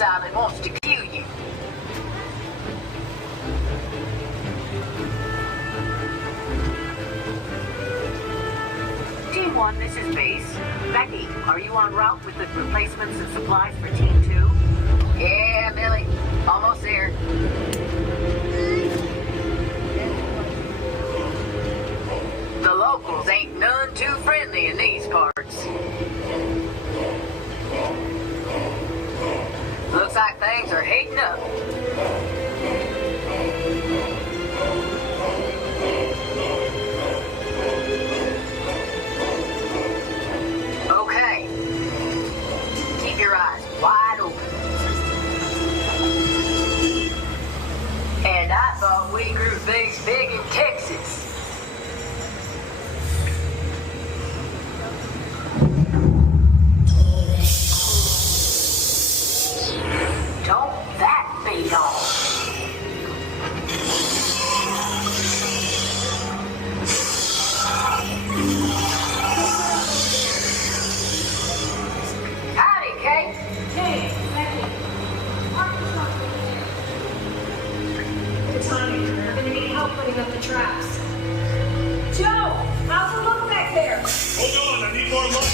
this island wants to kill you. Team 1, this is Base. Becky, are you en route with the replacements and supplies for Team 2? Yeah, Billy. Almost there. The locals ain't none too friendly in these parts. Looks like things are heating up. Okay. Keep your eyes wide open. And I thought we grew things big in Texas. Don't that beat all? Howdy, Kate. Hey, Becky. Good timing. We're gonna need help putting up the traps. Joe, how's it look back there? Hold on, I need more light.